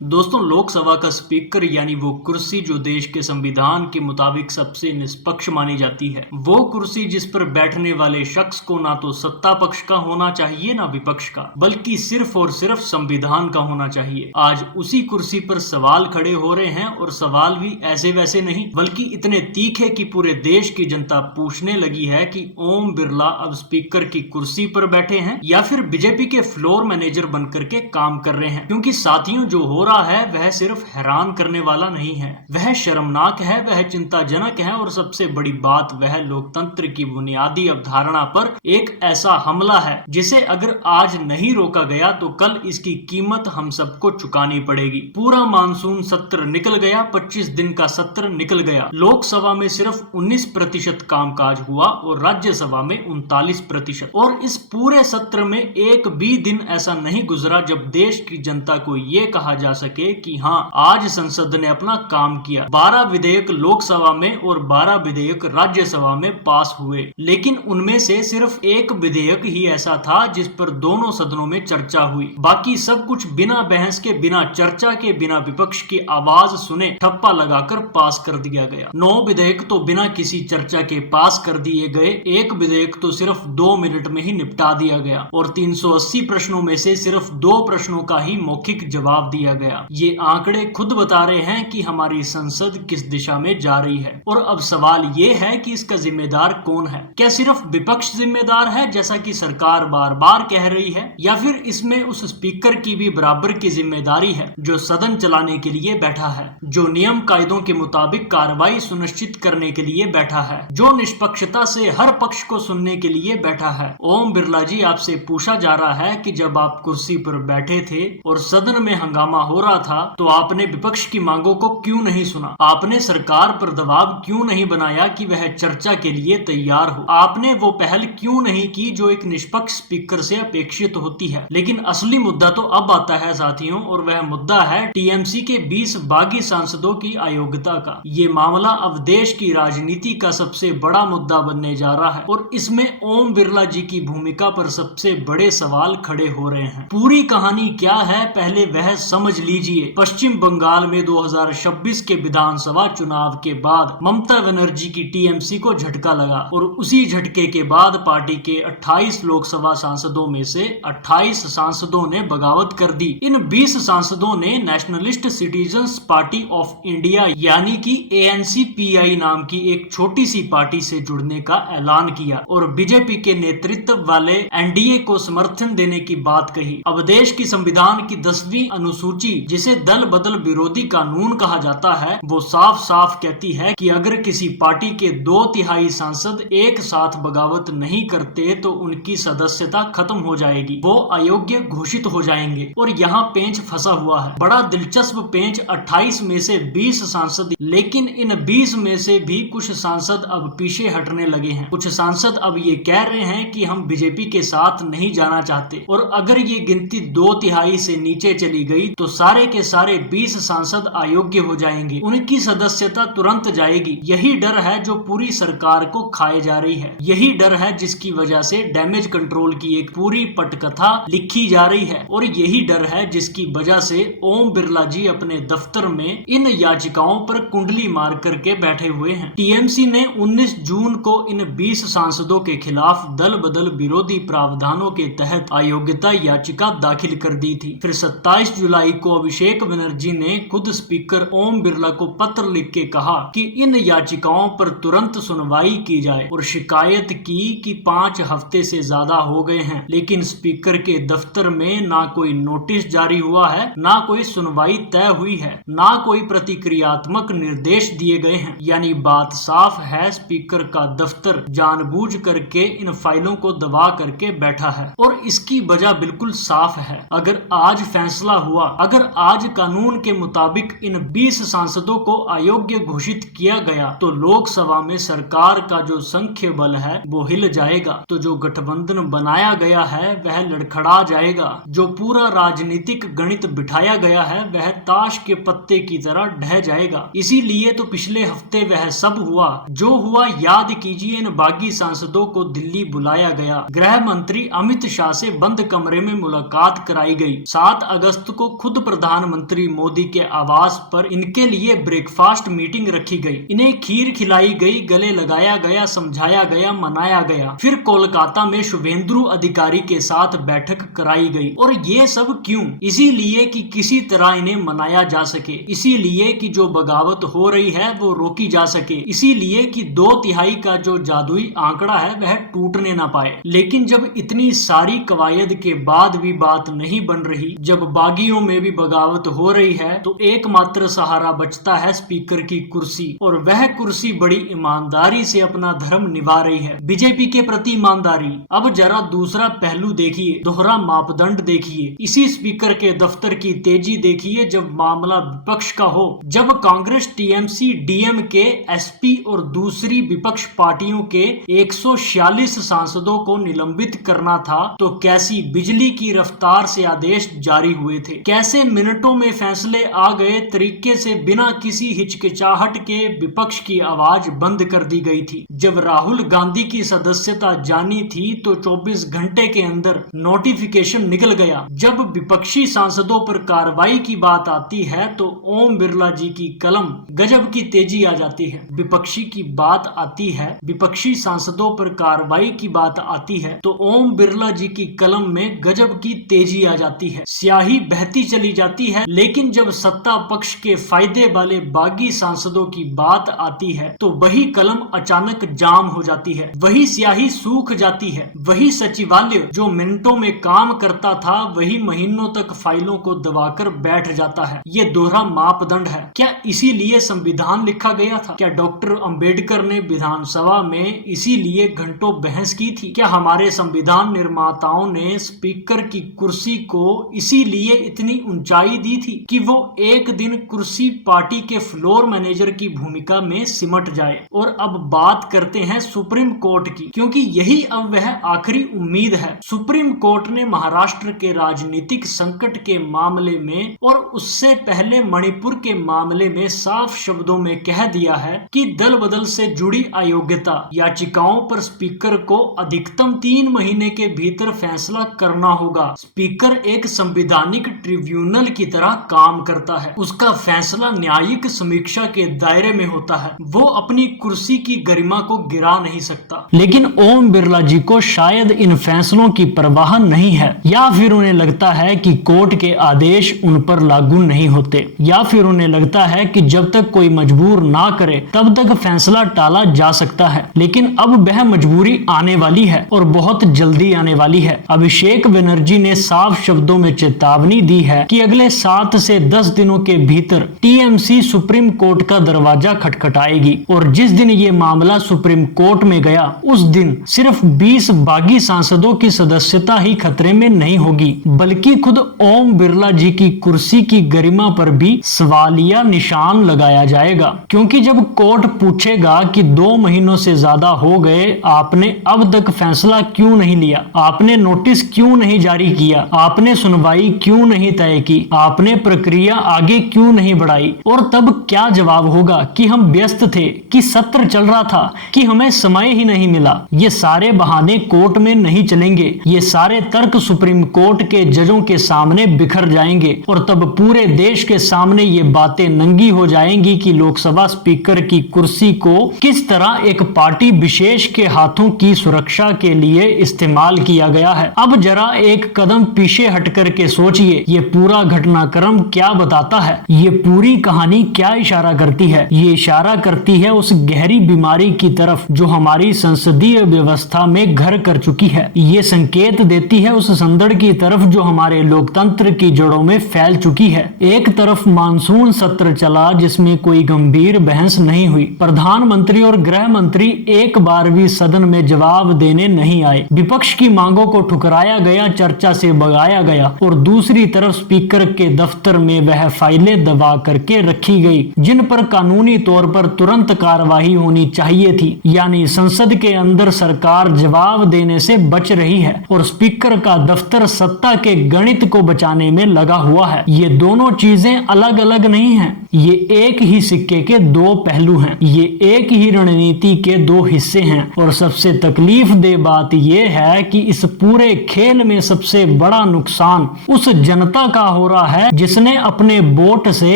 दोस्तों, लोकसभा का स्पीकर यानी वो कुर्सी जो देश के संविधान के मुताबिक सबसे निष्पक्ष मानी जाती है, वो कुर्सी जिस पर बैठने वाले शख्स को ना तो सत्ता पक्ष का होना चाहिए ना विपक्ष का, बल्कि सिर्फ और सिर्फ संविधान का होना चाहिए। आज उसी कुर्सी पर सवाल खड़े हो रहे हैं और सवाल भी ऐसे वैसे नहीं, बल्कि इतने तीखे कि पूरे देश की जनता पूछने लगी है कि ओम बिरला अब स्पीकर की कुर्सी पर बैठे हैं या फिर बीजेपी के फ्लोर मैनेजर बनकर के काम कर रहे हैं। क्योंकि साथियों, जो हो रहा है वह सिर्फ हैरान करने वाला नहीं है, वह शर्मनाक है, वह चिंताजनक है और सबसे बड़ी बात, वह लोकतंत्र की बुनियादी अवधारणा पर एक ऐसा हमला है जिसे अगर आज नहीं रोका गया तो कल इसकी कीमत हम सबको चुकानी पड़ेगी। पूरा मानसून सत्र निकल गया, 25 दिन का सत्र निकल गया। लोकसभा में सिर्फ 19% कामकाज हुआ और राज्यसभा में 39%। और इस पूरे सत्र में एक भी दिन ऐसा नहीं गुजरा जब देश की जनता को ये कहा जा सके कि हाँ, आज संसद ने अपना काम किया। 12 विधेयक लोकसभा में और 12 विधेयक राज्यसभा में पास हुए, लेकिन उनमें से सिर्फ एक विधेयक ही ऐसा था जिस पर दोनों सदनों में चर्चा हुई। बाकी सब कुछ बिना बहस के, बिना चर्चा के, बिना विपक्ष की आवाज सुने ठप्पा लगाकर पास कर दिया गया। 9 विधेयक तो बिना किसी चर्चा के पास कर दिए गए, एक विधेयक तो सिर्फ 2 मिनट में ही निपटा दिया गया और 380 प्रश्नों में से सिर्फ 2 प्रश्नों का ही मौखिक जवाब दिया गया। ये आंकड़े खुद बता रहे हैं कि हमारी संसद किस दिशा में जा रही है। और अब सवाल ये है कि इसका जिम्मेदार कौन है? क्या सिर्फ विपक्ष जिम्मेदार है जैसा कि सरकार बार बार कह रही है, या फिर इसमें उस स्पीकर की भी बराबर की जिम्मेदारी है जो सदन चलाने के लिए बैठा है, जो नियम कायदों के मुताबिक कार्रवाई सुनिश्चित करने के लिए बैठा है, जो निष्पक्षता से हर पक्ष को सुनने के लिए बैठा है? ओम बिरला जी, आपसे पूछा जा रहा है कि जब आप कुर्सी पर बैठे थे और सदन में हंगामा हो रहा था तो आपने विपक्ष की मांगों को क्यों नहीं सुना? आपने सरकार पर दबाव क्यों नहीं बनाया कि वह चर्चा के लिए तैयार हो? आपने वो पहल क्यों नहीं की जो एक निष्पक्ष स्पीकर से अपेक्षित होती है? लेकिन असली मुद्दा तो अब आता है साथियों, और वह मुद्दा है टीएमसी के 20 बागी सांसदों की अयोग्यता का। ये मामला अब देश की राजनीति का सबसे बड़ा मुद्दा बनने जा रहा है और इसमें ओम बिरला जी की भूमिका पर सबसे बड़े सवाल खड़े हो रहे हैं। पूरी कहानी क्या है पहले वह समझ लीजिए। पश्चिम बंगाल में 2026 के विधानसभा चुनाव के बाद ममता बनर्जी की टीएमसी को झटका लगा और उसी झटके के बाद पार्टी के 28 लोकसभा सांसदों में से 28 सांसदों ने बगावत कर दी। इन 20 सांसदों ने nationalist citizens party of India यानी कि एएनसीपीआई नाम की एक छोटी सी पार्टी से जुड़ने का ऐलान किया और बीजेपी के नेतृत्व वाले एनडीए को समर्थन देने की बात कही। अब देश की संविधान की 10वीं अनुसूची, जिसे दल बदल विरोधी कानून कहा जाता है, वो साफ साफ कहती है कि अगर किसी पार्टी के 2/3 सांसद एक साथ बगावत नहीं करते तो उनकी सदस्यता खत्म हो जाएगी, वो अयोग्य घोषित हो जाएंगे। और यहाँ पेंच फंसा हुआ है, बड़ा दिलचस्प पेंच। 28 में से 20 सांसद, लेकिन इन 20 में से भी कुछ सांसद अब पीछे हटने लगे हैं। कुछ सांसद अब ये कह रहे हैं कि हम बीजेपी के साथ नहीं जाना चाहते, और अगर ये गिनती 2/3 से नीचे चली गई तो सारे के सारे 20 सांसद अयोग्य हो जाएंगे, उनकी सदस्यता तुरंत जाएगी। यही डर है जो पूरी सरकार को खाए जा रही है, यही डर है जिसकी वजह से डैमेज कंट्रोल की एक पूरी पटकथा लिखी जा रही है, और यही डर है जिसकी वजह से ओम बिरला जी अपने दफ्तर में इन याचिकाओं पर कुंडली मार करके बैठे हुए हैं। टीएमसी ने 19 जून को इन 20 सांसदों के खिलाफ दल बदल विरोधी प्रावधानों के तहत अयोग्यता याचिका दाखिल कर दी थी। फिर 27 जुलाई को अभिषेक बनर्जी ने खुद स्पीकर ओम बिरला को पत्र लिख के कहा कि इन याचिकाओं पर तुरंत सुनवाई की जाए और शिकायत की कि 5 हफ्ते से ज्यादा हो गए हैं, लेकिन स्पीकर के दफ्तर में ना कोई नोटिस जारी हुआ है, ना कोई सुनवाई तय हुई है, ना कोई प्रतिक्रियात्मक निर्देश दिए गए हैं। यानी बात साफ है, स्पीकर का दफ्तर जानबूझ करके इन फाइलों को दबा करके बैठा है। और इसकी वजह बिल्कुल साफ है, अगर आज फैसला हुआ, अगर आज कानून के मुताबिक इन 20 सांसदों को अयोग्य घोषित किया गया तो लोकसभा में सरकार का जो संख्य बल है वो हिल जाएगा, तो जो गठबंधन बनाया गया है वह लड़खड़ा जाएगा, जो पूरा राजनीतिक गणित बिठाया गया है वह ताश के पत्ते की तरह ढह जाएगा। इसीलिए तो पिछले हफ्ते वह सब हुआ जो हुआ। याद कीजिए, इन बागी सांसदों को दिल्ली बुलाया गया, गृह मंत्री अमित शाह से बंद कमरे में मुलाकात कराई गई, 7 अगस्त को खुद प्रधानमंत्री मोदी के आवास पर इनके लिए ब्रेकफास्ट मीटिंग रखी गई। इन्हें खीर खिलाई गई, गले लगाया गया, समझाया गया, मनाया गया। फिर कोलकाता में शुभेंदु अधिकारी के साथ बैठक कराई गई। और ये सब क्यों? इसीलिए कि किसी तरह इन्हें मनाया जा सके, इसीलिए कि जो बगावत हो रही है वो रोकी जा सके, इसीलिए कि 2/3 का जो जादुई आंकड़ा है वह टूटने ना पाए। लेकिन जब इतनी सारी कवायद के बाद भी बात नहीं बन रही, जब बागियों में भी बगावत हो रही है, तो एकमात्र सहारा बचता है स्पीकर की कुर्सी। और वह कुर्सी बड़ी ईमानदारी से अपना धर्म निभा रही है, बीजेपी के प्रति ईमानदारी। अब जरा दूसरा पहलू देखिए, दोहरा मापदंड देखिए, इसी स्पीकर के दफ्तर की तेजी देखिए जब मामला विपक्ष का हो। जब कांग्रेस, टीएमसी, डीएमके, एसपी और दूसरी विपक्ष पार्टियों के 146 सांसदों को निलंबित करना था, तो कैसी बिजली की रफ्तार से आदेश जारी हुए थे, कैसे मिनटों में फैसले आ गए, तरीके से बिना किसी हिचकिचाहट के विपक्ष की आवाज बंद कर दी गई थी। जब राहुल गांधी की सदस्यता जानी थी तो 24 घंटे के अंदर नोटिफिकेशन निकल गया। जब विपक्षी सांसदों पर कार्रवाई की बात आती है तो ओम बिरला जी की कलम गजब की तेजी आ जाती है। विपक्षी की बात आती है, विपक्षी सांसदों पर कार्रवाई की बात आती है तो ओम बिरला जी की कलम में गजब की तेजी आ जाती है, स्याही बहती चली जाती है। लेकिन जब सत्ता पक्ष के फायदे वाले बागी सांसदों की बात आती है तो वही कलम अचानक जाम हो जाती है, वही स्याही सूख जाती है, वही सचिवालय जो मिनटों में काम करता था वही महीनों तक फाइलों को दबाकर बैठ जाता है। ये दोहरा मापदंड है। क्या इसीलिए संविधान लिखा गया था? क्या डॉक्टर अंबेडकर ने विधानसभा में इसीलिए घंटों बहस की थी? क्या हमारे संविधान निर्माताओं ने स्पीकर की कुर्सी को इसीलिए इतनी ऊंचाई दी थी कि वो एक दिन कुर्सी पार्टी के फ्लोर मैनेजर की भूमिका में सिमट जाए? और अब बात करते हैं सुप्रीम कोर्ट की, क्योंकि यही अब वह आखिरी उम्मीद है। सुप्रीम कोर्ट ने महाराष्ट्र के राजनीतिक संकट के मामले में और उससे पहले मणिपुर के मामले में साफ शब्दों में कह दिया है कि दल बदल से जुड़ी अयोग्यता याचिकाओं पर स्पीकर को अधिकतम 3 महीने के भीतर फैसला करना होगा। स्पीकर एक संवैधानिक ट्रिब्यूनल की तरह काम करता है, उसका फैसला न्यायिक समीक्षा के दायरे में होता है, वो अपनी कुर्सी की गरिमा को गिरा नहीं सकता। लेकिन ओम बिरला जी को शायद इन फैसलों की परवाह नहीं है, या फिर उन्हें लगता है कि कोर्ट के आदेश उन पर लागू नहीं होते, या फिर उन्हें लगता है कि जब तक कोई मजबूर ना करे तब तक फैसला टाला जा सकता है। लेकिन अब वह मजबूरी आने वाली है और बहुत जल्दी आने वाली है। अभिषेक बनर्जी ने साफ शब्दों में चेतावनी दी है कि अगले 7 से 10 दिनों के भीतर टीएमसी सुप्रीम कोर्ट का दरवाजा खटखटाएगी। और जिस दिन ये मामला सुप्रीम कोर्ट में गया उस दिन सिर्फ 20 बागी सांसदों की सदस्यता ही खतरे में नहीं होगी, बल्कि खुद ओम बिरला जी की कुर्सी की गरिमा पर भी सवालिया निशान लगाया जाएगा। क्योंकि जब कोर्ट पूछेगा कि 2 महीनों से ज्यादा हो गए, आपने अब तक फैसला क्यों नहीं लिया, आपने नोटिस क्यों नहीं जारी किया, आपने सुनवाई क्यों नहीं तय की, आपने प्रक्रिया आगे क्यों नहीं बढ़ाई, और तब क्या जवाब होगा कि हम व्यस्त थे, कि सत्र चल रहा था, कि हमें समय ही नहीं मिला। ये सारे बहाने कोर्ट में नहीं चलेंगे, ये सारे तर्क सुप्रीम कोर्ट के जजों के सामने बिखर जाएंगे और तब पूरे देश के सामने ये बातें नंगी हो जाएंगी कि लोकसभा स्पीकर की कुर्सी को किस तरह एक पार्टी विशेष के हाथों की सुरक्षा के लिए इस्तेमाल किया गया है। अब जरा एक कदम पीछे हटकर के सोचिए, ये पूरा घटनाक्रम क्या बताता है, ये पूरी कहानी क्या इशारा करती है? ये इशारा करती है उस गहरी बीमारी की तरफ जो हमारी संसदीय व्यवस्था में घर कर चुकी है। ये संकेत देती है उस संदड़ की तरफ जो हमारे लोकतंत्र की जड़ों में फैल चुकी है। एक तरफ मानसून सत्र चला जिसमें कोई गंभीर बहस नहीं हुई, प्रधानमंत्री और गृह मंत्री एक बार भी सदन में जवाब देने नहीं आए, विपक्ष की मांगों को ठुकराया गया, चर्चा से भगाया गया, और दूसरी तरफ स्पीकर के दफ्तर में वह फाइलें दबा करके रखी गई जिन पर कानूनी तौर पर तुरंत कार्रवाई होनी चाहिए थी। यानी संसद के अंदर सरकार जवाब देने से बच रही है और स्पीकर का दफ्तर सत्ता के गणित को बचाने में लगा हुआ है। ये दोनों चीजें अलग अलग नहीं हैं। ये एक ही सिक्के के दो पहलू हैं, ये एक ही रणनीति के दो हिस्से हैं। और सबसे तकलीफ दे बात यह है कि इस पूरे खेल में सबसे बड़ा नुकसान उस जनता का हो रहा है जिसने अपने वोट से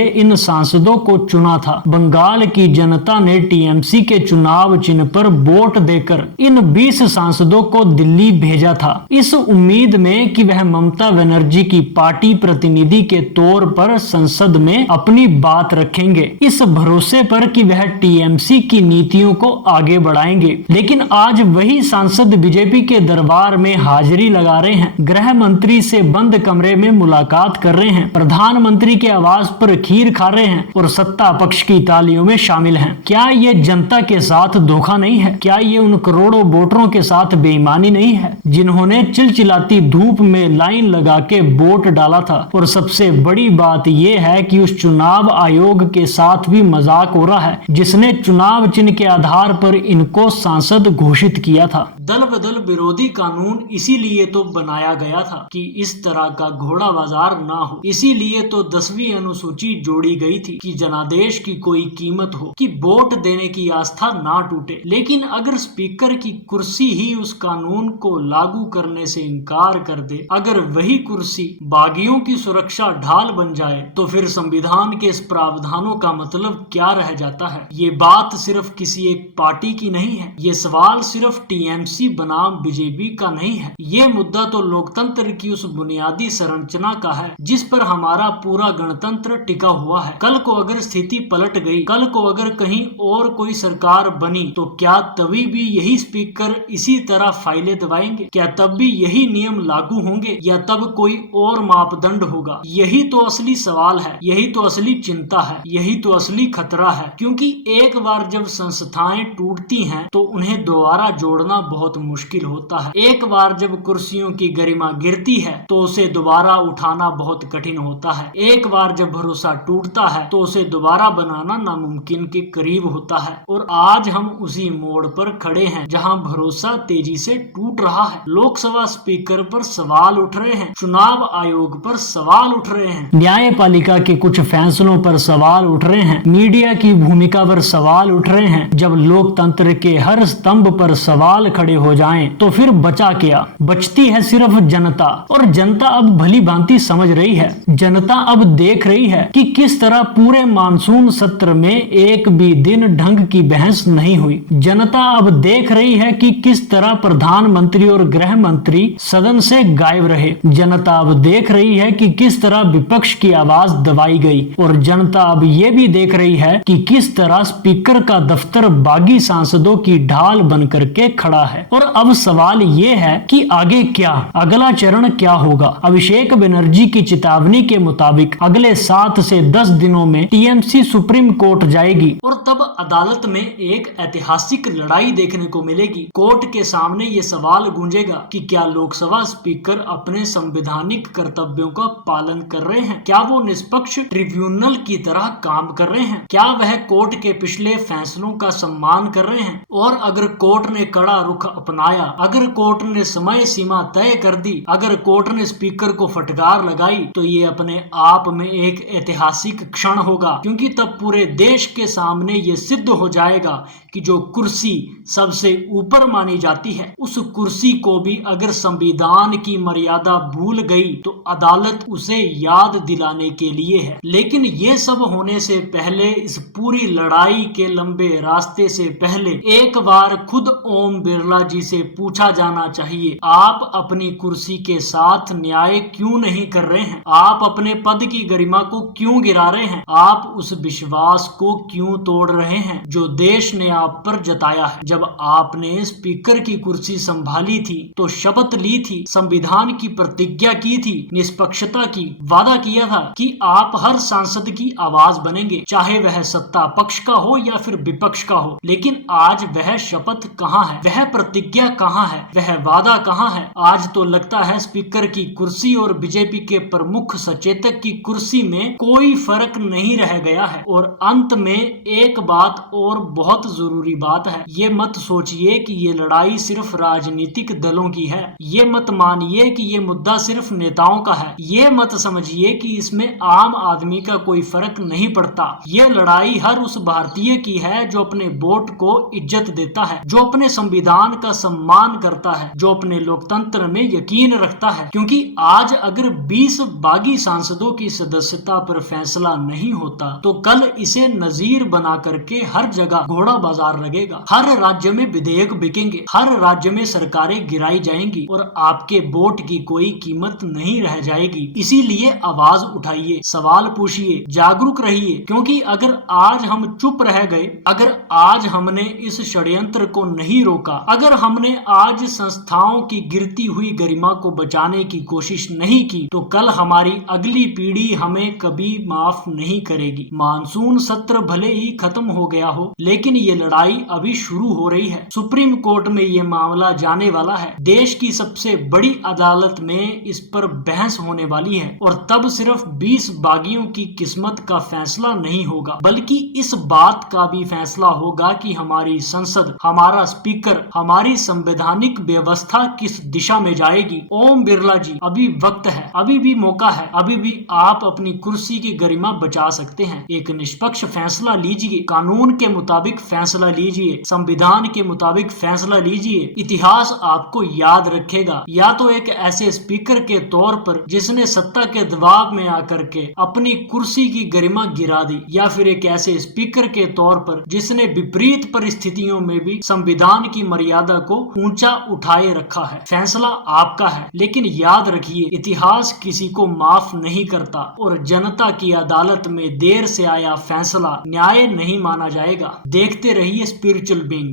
इन सांसदों को चुना था। बंगाल की जनता ने टीएमसी के चुनाव चिन्ह पर वोट देकर इन 20 सांसदों को दिल्ली भेजा था, इस उम्मीद में कि वह ममता बनर्जी की पार्टी प्रतिनिधि के तौर पर संसद में अपनी बात रखेंगे, इस भरोसे पर कि वह टीएमसी की नीतियों को आगे बढ़ाएंगे। लेकिन आज वही सांसद बीजेपी के दरबार में हाजिरी लगा रहे हैं, गृह मंत्री से बंद कमरे में मुलाकात कर रहे हैं, प्रधानमंत्री के आवास पर खीर खा रहे हैं और सत्ता पक्ष की तालियों में शामिल हैं। क्या ये जनता के साथ धोखा नहीं है? क्या ये उन करोड़ों वोटरों के साथ बेईमानी नहीं है जिन्होंने चिलचिलाती धूप में लाइन लगा के वोट डाला था? और सबसे बड़ी बात यह है कि उस चुनाव आयोग के साथ भी मजाक हो रहा है जिसने चुनाव चिन्ह के आधार पर इनको सांसद घोषित किया था। दल बदल विरोधी कानून इसीलिए तो बनाया गया था कि इस तरह का घोड़ा बाजार ना हो। इसीलिए तो 10वीं अनुसूची जोड़ी गई थी कि जनादेश की कोई कीमत हो, कि वोट देने की आस्था ना टूटे। लेकिन अगर स्पीकर की कुर्सी ही उस कानून को लागू करने से इनकार कर दे, अगर वही कुर्सी बागियों की सुरक्षा ढाल बन जाए, तो फिर संविधान के इस प्रावधानों का मतलब क्या रह जाता है? ये बात सिर्फ किसी एक पार्टी की नहीं है, ये सवाल सिर्फ टीएमसी बनाम बीजेपी का नहीं है। ये मुद्दा तो लोकतंत्र की उस बुनियादी संरचना का है जिस पर हमारा पूरा गणतंत्र टिका हुआ है। कल को अगर स्थिति पलट गई, कल को अगर कहीं और कोई सरकार बनी, तो क्या तभी भी यही स्पीकर इसी तरह फाइलें दबाएंगे? क्या तब भी यही नियम लागू होंगे या तब कोई और मापदंड होगा? यही तो असली सवाल है, यही तो असली चिंता है, यही तो असली खतरा है। क्योंकि एक बार जब संस्थाएं टूटती हैं तो उन्हें दोबारा जोड़ना बहुत मुश्किल होता है। एक बार जब कुर्सियों की गरिमा गिरती है तो उसे दोबारा उठाना बहुत कठिन होता है। एक बार जब भरोसा टूटता है तो उसे दोबारा बनाना नामुमकिन के करीब होता है। और आज हम उसी मोड़ पर खड़े हैं जहां भरोसा तेजी से टूट रहा है। लोकसभा स्पीकर पर सवाल उठ रहे हैं, चुनाव आयोग पर सवाल उठ रहे हैं, न्यायपालिका के कुछ फैसलों पर सवाल उठ रहे हैं, मीडिया की भूमिका पर सवाल उठ रहे हैं। जब लोकतंत्र के हर स्तंभ पर सवाल खड़े हो जाएं, तो फिर बचा क्या? बचती है सिर्फ जनता। और जनता अब भली भांति समझ रही है, जनता अब देख रही है कि किस तरह पूरे मानसून सत्र में एक भी दिन ढंग की बहस नहीं हुई। जनता अब देख रही है कि किस तरह प्रधानमंत्री और गृह मंत्री सदन से गायब रहे। जनता अब देख रही है कि किस तरह विपक्ष की आवाज दबाई गई। और जनता अब ये भी देख रही है कि किस तरह स्पीकर का दफ्तर बागी सांसदों की ढाल बन करके खड़ा है। और अब सवाल ये है कि आगे क्या, अगला चरण क्या होगा? अभिषेक बनर्जी की चेतावनी के मुताबिक अगले 7 से 10 दिनों में टीएमसी सुप्रीम कोर्ट जाएगी और तब अदालत में एक ऐतिहासिक लड़ाई देखने को मिलेगी। कोर्ट के सामने ये सवाल गूंजेगा कि क्या लोकसभा स्पीकर अपने संवैधानिक कर्तव्यों का पालन कर रहे हैं? क्या वो निष्पक्ष ट्रिब्यूनल की तरह काम कर रहे हैं? क्या वह कोर्ट के पिछले फैसलों का सम्मान कर रहे हैं? और अगर कोर्ट ने कड़ा रुख अपनाया, अगर कोर्ट ने समय सीमा तय कर दी, अगर कोर्ट ने स्पीकर को फटकार लगाई, तो ये अपने आप में एक ऐतिहासिक क्षण होगा। क्योंकि तब पूरे देश के सामने ये सिद्ध हो जाएगा कि जो कुर्सी सबसे ऊपर मानी जाती है, उस कुर्सी को भी अगर संविधान की मर्यादा भूल गई तो अदालत उसे याद दिलाने के लिए है। लेकिन ये सब होने से पहले, इस पूरी लड़ाई के लंबे रास्ते से पहले, एक बार खुद ओम बिरला जी से पूछा जाना चाहिए, आप अपनी कुर्सी के साथ न्याय क्यों नहीं कर रहे हैं? आप अपने पद की गरिमा को क्यों गिरा रहे हैं? आप उस विश्वास को क्यों तोड़ रहे हैं जो देश ने आप पर जताया है? जब आपने स्पीकर की कुर्सी संभाली थी तो शपथ ली थी, संविधान की प्रतिज्ञा की थी, निष्पक्षता की वादा किया था कि आप हर सांसद की आवाज बनेंगे, चाहे वह सत्ता पक्ष का हो या फिर विपक्ष का हो। लेकिन आज वह शपथ कहाँ है? वह प्रतिज्ञा कहाँ है? वह वादा कहाँ है? आज तो लगता है स्पीकर की कुर्सी और बीजेपी के प्रमुख सचेतक की कुर्सी में कोई फर्क नहीं रह गया है। और अंत में एक बात और बहुत जरूरी बात है, ये मत सोचिए कि ये लड़ाई सिर्फ राजनीतिक दलों की है, ये मत मानिए कि ये मुद्दा सिर्फ नेताओं का है, ये मत समझिए कि इसमें आम आदमी का कोई फर्क फर्क नहीं पड़ता। यह लड़ाई हर उस भारतीय की है जो अपने वोट को इज्जत देता है, जो अपने संविधान का सम्मान करता है, जो अपने लोकतंत्र में यकीन रखता है। क्योंकि आज अगर 20 बागी सांसदों की सदस्यता पर फैसला नहीं होता तो कल इसे नजीर बना करके हर जगह घोड़ा बाजार लगेगा, हर राज्य में विधेयक बिकेंगे, हर राज्य में सरकारें गिराई जाएंगी और आपके वोट की कोई कीमत नहीं रह जाएगी। इसीलिए आवाज उठाइए, सवाल पूछिए, जागरूक रहिए। क्योंकि अगर आज हम चुप रह गए, अगर आज हमने इस षड्यंत्र को नहीं रोका, अगर हमने आज संस्थाओं की गिरती हुई गरिमा को बचाने की कोशिश नहीं की, तो कल हमारी अगली पीढ़ी हमें कभी माफ नहीं करेगी। मानसून सत्र भले ही खत्म हो गया हो, लेकिन ये लड़ाई अभी शुरू हो रही है। सुप्रीम कोर्ट में ये मामला जाने वाला है, देश की सबसे बड़ी अदालत में इस पर बहस होने वाली है और तब सिर्फ 20 बागियों की किस्मत का फैसला नहीं होगा, बल्कि इस बात का भी फैसला होगा कि हमारी संसद, हमारा स्पीकर, हमारी संवैधानिक व्यवस्था किस दिशा में जाएगी। ओम बिरला जी, अभी वक्त है, अभी भी मौका है, अभी भी आप अपनी कुर्सी की गरिमा बचा सकते हैं। एक निष्पक्ष फैसला लीजिए, कानून के मुताबिक फैसला लीजिए, संविधान के मुताबिक फैसला लीजिए। इतिहास आपको याद रखेगा, या तो एक ऐसे स्पीकर के तौर पर जिसने सत्ता के दबाव में आकर के अपनी कुर्सी की गरिमा गिरा दी, या फिर एक ऐसे स्पीकर के तौर पर जिसने विपरीत परिस्थितियों में भी संविधान की मर्यादा को ऊंचा उठाए रखा है। फैसला आपका है, लेकिन याद रखिए, इतिहास किसी को माफ नहीं करता और जनता की अदालत में देर से आया फैसला न्याय नहीं माना जाएगा। देखते रहिए स्पिरिचुअल बीइंग।